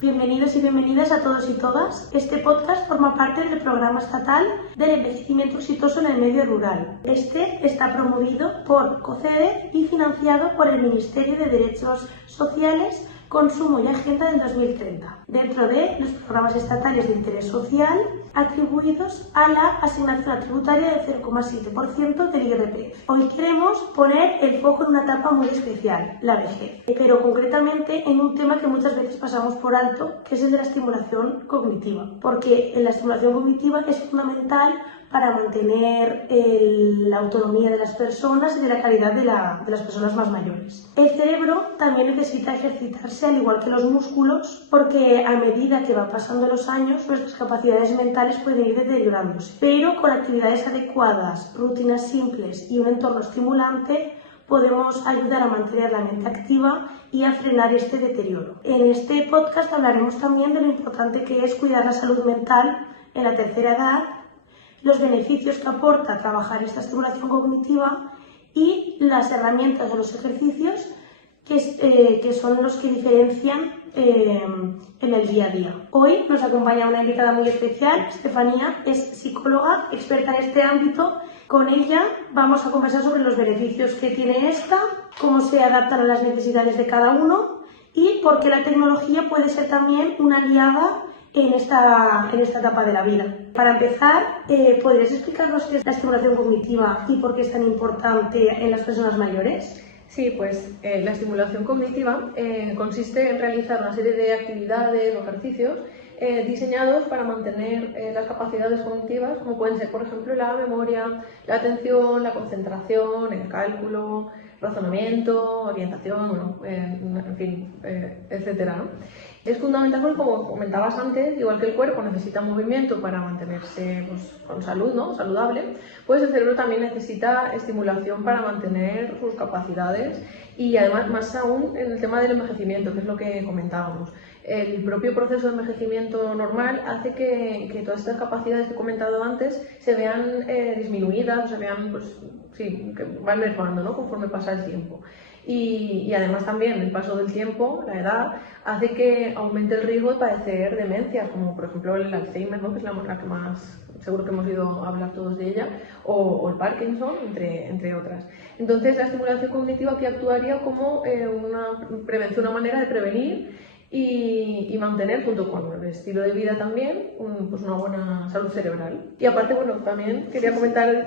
Bienvenidos y bienvenidas a todos y todas. Este podcast forma parte del programa estatal del envejecimiento exitoso en el medio rural. Este está promovido por COCEDER y financiado por el Ministerio de Derechos Sociales, Consumo y Agenda del 2030, dentro de los programas estatales de interés social atribuidos a la asignación tributaria del 0,7% del IRPF. Hoy queremos poner el foco en una etapa muy especial, la vejez, pero concretamente en un tema que muchas veces pasamos por alto, que es el de la estimulación cognitiva, porque la estimulación cognitiva es fundamental para mantener la autonomía de las personas y de la calidad de las personas más mayores. El cerebro también necesita ejercitarse al igual que los músculos, porque a medida que van pasando los años nuestras capacidades mentales pueden ir deteriorándose, pero con actividades adecuadas, rutinas simples y un entorno estimulante podemos ayudar a mantener la mente activa y a frenar este deterioro. En este podcast hablaremos también de lo importante que es cuidar la salud mental en la tercera edad, los beneficios que aporta trabajar esta estimulación cognitiva y las herramientas o los ejercicios que son los que diferencian en el día a día. Hoy nos acompaña una invitada muy especial. Estefanía es psicóloga, experta en este ámbito. Con ella vamos a conversar sobre los beneficios que tiene esta, cómo se adaptan a las necesidades de cada uno y por qué la tecnología puede ser también una aliada en esta etapa de la vida. Para empezar, ¿podrías explicarnos qué es la estimulación cognitiva y por qué es tan importante en las personas mayores? Sí, pues la estimulación cognitiva consiste en realizar una serie de actividades o ejercicios diseñados para mantener las capacidades cognitivas, como pueden ser, por ejemplo, la memoria, la atención, la concentración, el cálculo, razonamiento, orientación, en fin, etcétera, ¿no? Es fundamental porque, como comentabas antes, igual que el cuerpo necesita movimiento para mantenerse con salud, ¿no? Saludable, pues el cerebro también necesita estimulación para mantener sus capacidades y además más aún en el tema del envejecimiento, que es lo que comentábamos. El propio proceso de envejecimiento normal hace que todas estas capacidades que he comentado antes se vean disminuidas, o se vean, que van mermando, ¿no? Conforme pasa el tiempo. Y además también el paso del tiempo, la edad, hace que aumente el riesgo de padecer demencias, como por ejemplo el Alzheimer, ¿no? Que es la que más seguro que hemos ido a hablar todos de ella, o el Parkinson, entre otras. Entonces la estimulación cognitiva aquí actuaría como una prevención, una manera de prevenir y mantener, junto con el estilo de vida también, una buena salud cerebral. Y aparte, también quería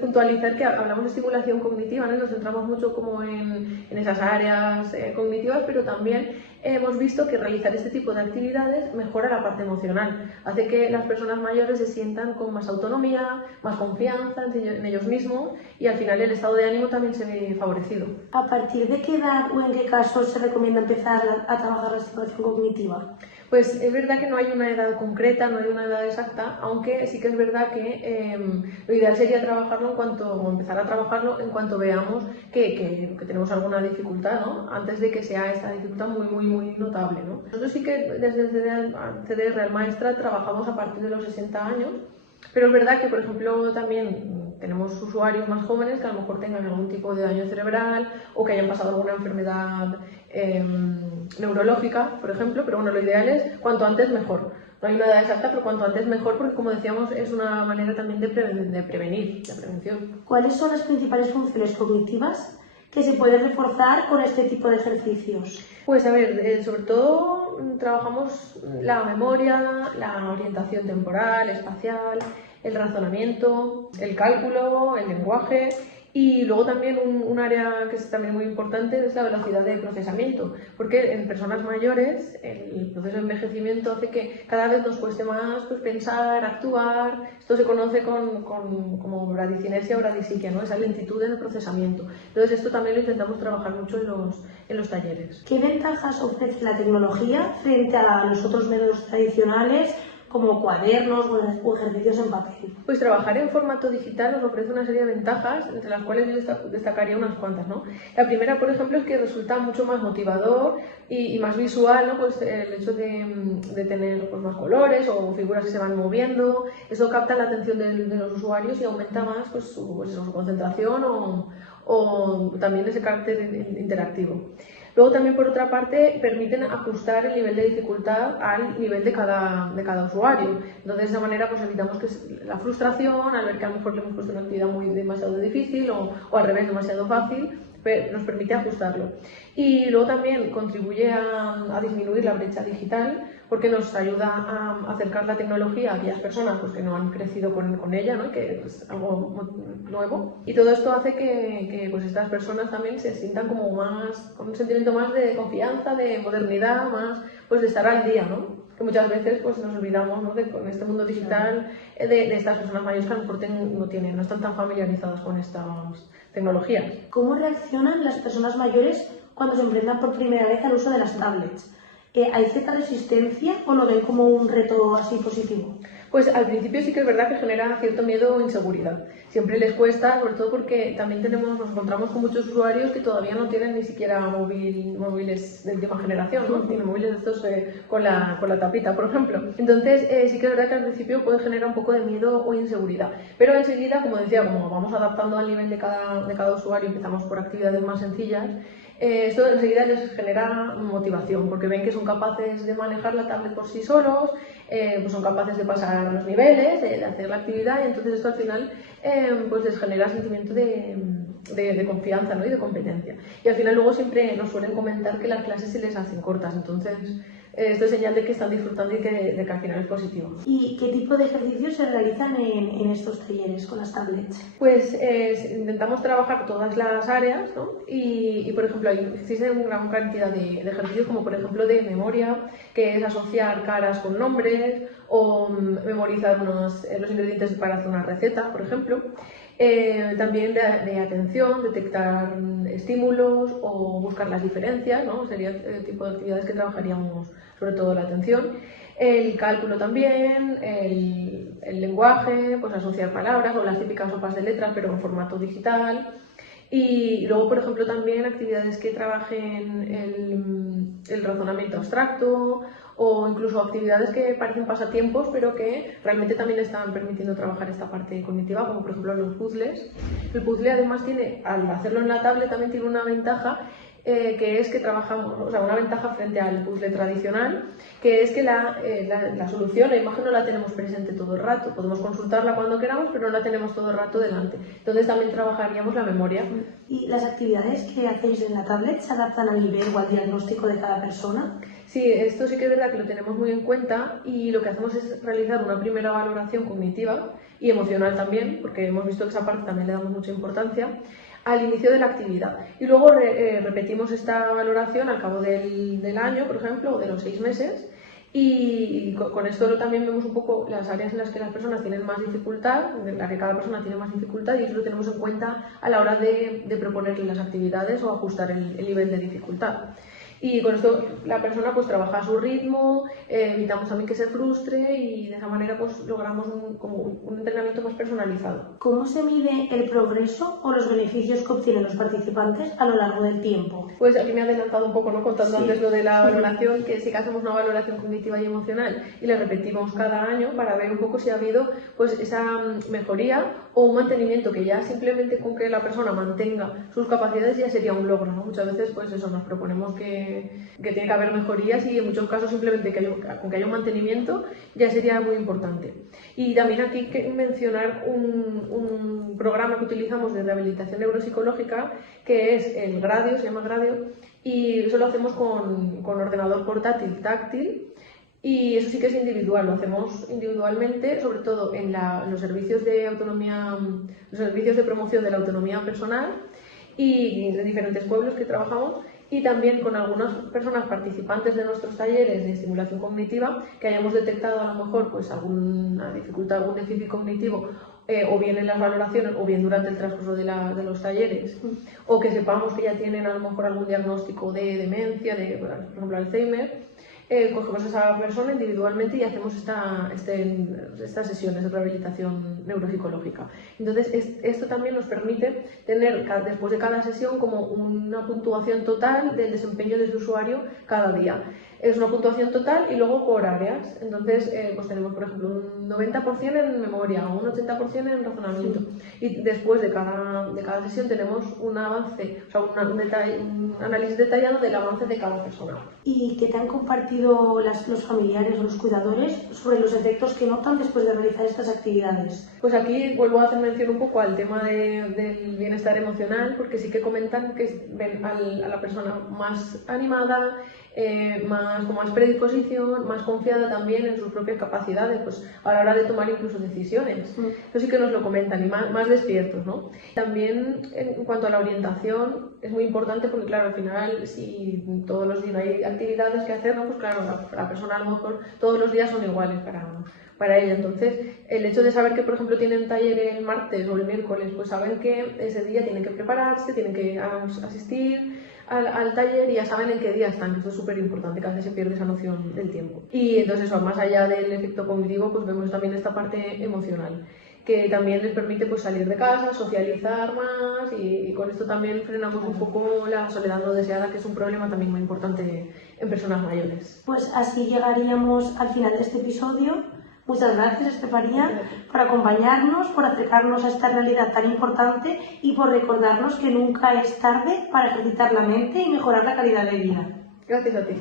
puntualizar que hablamos de estimulación cognitiva, ¿no? Nos centramos mucho como en esas áreas cognitivas, pero también hemos visto que realizar este tipo de actividades mejora la parte emocional, hace que las personas mayores se sientan con más autonomía, más confianza en ellos mismos y al final el estado de ánimo también se ve favorecido. ¿A partir de qué edad o en qué casos se recomienda empezar a trabajar la estimulación cognitiva? Pues es verdad que no hay una edad concreta, no hay una edad exacta, aunque sí que es verdad que lo ideal sería empezar a trabajarlo en cuanto veamos que tenemos alguna dificultad, ¿no? Antes de que sea esta dificultad muy notable, ¿no? Nosotros sí que desde CDR Real Maestra trabajamos a partir de los 60 años, pero es verdad que, por ejemplo, también tenemos usuarios más jóvenes que a lo mejor tengan algún tipo de daño cerebral o que hayan pasado alguna enfermedad neurológica, por ejemplo, pero lo ideal es cuanto antes mejor. No hay una edad exacta, pero cuanto antes mejor, porque como decíamos, es una manera también de prevenir, de prevención. ¿Cuáles son las principales funciones cognitivas que se pueden reforzar con este tipo de ejercicios? Pues a ver, sobre todo trabajamos la memoria, la orientación temporal, espacial, el razonamiento, el cálculo, el lenguaje. Y luego también un área que es también muy importante es la velocidad de procesamiento, porque en personas mayores el proceso de envejecimiento hace que cada vez nos cueste más pensar, actuar. Esto se conoce como bradicinesia o bradisiquia, ¿no? Esa lentitud en el procesamiento. Entonces esto también lo intentamos trabajar mucho en los talleres. ¿Qué ventajas ofrece la tecnología frente a los otros métodos tradicionales, como cuadernos o ejercicios en papel? Pues trabajar en formato digital nos ofrece una serie de ventajas, entre las cuales yo destacaría unas cuantas, ¿no? La primera, por ejemplo, es que resulta mucho más motivador y más visual, ¿no? Pues el hecho de tener más colores o figuras que se van moviendo, eso capta la atención de los usuarios y aumenta más su concentración o también ese carácter interactivo. Luego también, por otra parte, permiten ajustar el nivel de dificultad al nivel de cada usuario. Entonces, de esa manera, pues evitamos que la frustración al ver que a lo mejor le hemos puesto una actividad demasiado difícil o al revés, demasiado fácil, nos permite ajustarlo. Y luego también contribuye a disminuir la brecha digital, porque nos ayuda a acercar la tecnología a aquellas personas pues, que no han crecido con ella, ¿no? Que es algo nuevo. Y todo esto hace que pues, estas personas también se sientan como más, con un sentimiento más de confianza, de modernidad, más pues, de estar al día, ¿no? Que muchas veces pues, nos olvidamos, ¿no? Con este mundo digital de estas personas mayores que a lo mejor no están tan familiarizadas con estas tecnologías. ¿Cómo reaccionan las personas mayores cuando se enfrentan por primera vez al uso de las tablets? ¿Hay cierta resistencia o lo ven como un reto así positivo? Pues al principio sí que es verdad que genera cierto miedo o inseguridad. Siempre les cuesta, sobre todo porque también nos encontramos con muchos usuarios que todavía no tienen ni siquiera móviles de última generación, ¿no? Tienen móviles de estos con la tapita, por ejemplo. Entonces sí que es verdad que al principio puede generar un poco de miedo o inseguridad. Pero enseguida, como decía, como vamos adaptando al nivel de cada usuario, empezamos por actividades más sencillas, esto enseguida les genera motivación, porque ven que son capaces de manejar la tablet por sí solos, pues son capaces de pasar los niveles, de hacer la actividad, y entonces esto al final pues les genera sentimiento de confianza, ¿no? Y de competencia. Y al final luego siempre nos suelen comentar que las clases se les hacen cortas, entonces esto es señal de que están disfrutando y de que al final es positivo. ¿Y qué tipo de ejercicios se realizan en estos talleres con las tablets? Pues intentamos trabajar todas las áreas, ¿no? Y por ejemplo, existe una gran cantidad de ejercicios, como por ejemplo de memoria, que es asociar caras con nombres o memorizar los ingredientes para hacer una receta, por ejemplo. También de atención, detectar estímulos o buscar las diferencias, ¿no? Sería el tipo de actividades que trabajaríamos, sobre todo la atención. El cálculo también, el lenguaje, pues asociar palabras o las típicas sopas de letras, pero en formato digital. Y luego, por ejemplo, también actividades que trabajen el razonamiento abstracto o incluso actividades que parecen pasatiempos, pero que realmente también están permitiendo trabajar esta parte cognitiva, como por ejemplo los puzzles. El puzzle además al hacerlo en la tablet también tiene una ventaja, que es que trabajamos, o sea, una ventaja frente al puzzle tradicional, que es que la solución, la imagen no la tenemos presente todo el rato, podemos consultarla cuando queramos, pero no la tenemos todo el rato delante. Entonces también trabajaríamos la memoria. ¿Y las actividades que hacéis en la tablet se adaptan al nivel o al diagnóstico de cada persona? Sí, esto sí que es verdad que lo tenemos muy en cuenta y lo que hacemos es realizar una primera valoración cognitiva y emocional también, porque hemos visto que esa parte también le damos mucha importancia, al inicio de la actividad. Y luego repetimos esta valoración al cabo del año, por ejemplo, o de los 6 meses, y con esto también vemos un poco las áreas en las que las personas tienen más dificultad, en las que cada persona tiene más dificultad, y eso lo tenemos en cuenta a la hora de proponerle las actividades o ajustar el nivel de dificultad. Y con esto la persona pues trabaja a su ritmo, evitamos también que se frustre y de esa manera pues logramos un entrenamiento más personalizado. ¿Cómo se mide el progreso o los beneficios que obtienen los participantes a lo largo del tiempo? Pues aquí me he adelantado un poco, ¿no? Contando Sí. antes lo de la valoración, que sí que hacemos una valoración cognitiva y emocional y la repetimos cada año para ver un poco si ha habido pues esa mejoría o un mantenimiento, que ya simplemente con que la persona mantenga sus capacidades ya sería un logro, ¿no? Muchas veces pues eso, nos proponemos que tiene que haber mejorías y en muchos casos simplemente con que haya un mantenimiento ya sería muy importante. Y también aquí hay que mencionar un programa que utilizamos de rehabilitación neuropsicológica, que es el Gradio, se llama Gradio, y eso lo hacemos con ordenador portátil táctil. Y eso sí que es individual, lo hacemos individualmente, sobre todo en los servicios de autonomía, los servicios de promoción de la autonomía personal y de diferentes pueblos que trabajamos, y también con algunas personas participantes de nuestros talleres de estimulación cognitiva que hayamos detectado a lo mejor pues alguna dificultad, algún déficit cognitivo, o bien en las valoraciones o bien durante el transcurso de los talleres, o que sepamos que ya tienen a lo mejor algún diagnóstico de demencia, por ejemplo Alzheimer. Cogemos a esa persona individualmente y hacemos estas sesiones de rehabilitación neuropsicológica. Entonces, esto también nos permite tener después de cada sesión como una puntuación total del desempeño de su usuario cada día. Es una puntuación total y luego por áreas. Entonces, pues tenemos, por ejemplo, un 90% en memoria o un 80% en razonamiento. Y después de cada sesión tenemos un avance, o sea, un análisis detallado del avance de cada persona. ¿Y qué te han compartido los familiares o los cuidadores sobre los efectos que notan después de realizar estas actividades? Pues aquí vuelvo a hacer mención un poco al tema del bienestar emocional, porque sí que comentan que ven a la persona más animada, con más predisposición, más confiada también en sus propias capacidades, pues a la hora de tomar incluso decisiones. Eso sí que nos lo comentan, y más despiertos, ¿no? También en cuanto a la orientación es muy importante porque, claro, al final si todos los días hay actividades que hacer, ¿no? Pues claro, la persona a lo mejor todos los días son iguales para ella. Entonces, el hecho de saber que, por ejemplo, tienen taller el martes o el miércoles, pues saben que ese día tienen que prepararse, tienen que asistir al taller y ya saben en qué día están. Esto es súper importante, que a veces se pierde esa noción del tiempo. Y entonces eso, más allá del efecto cognitivo, pues vemos también esta parte emocional, que también les permite pues salir de casa, socializar más, y con esto también frenamos un poco la soledad no deseada, que es un problema también muy importante en personas mayores. Pues así llegaríamos al final de este episodio. Muchas gracias, Estefanía, por acompañarnos, por acercarnos a esta realidad tan importante y por recordarnos que nunca es tarde para ejercitar la mente y mejorar la calidad de vida. Gracias a ti.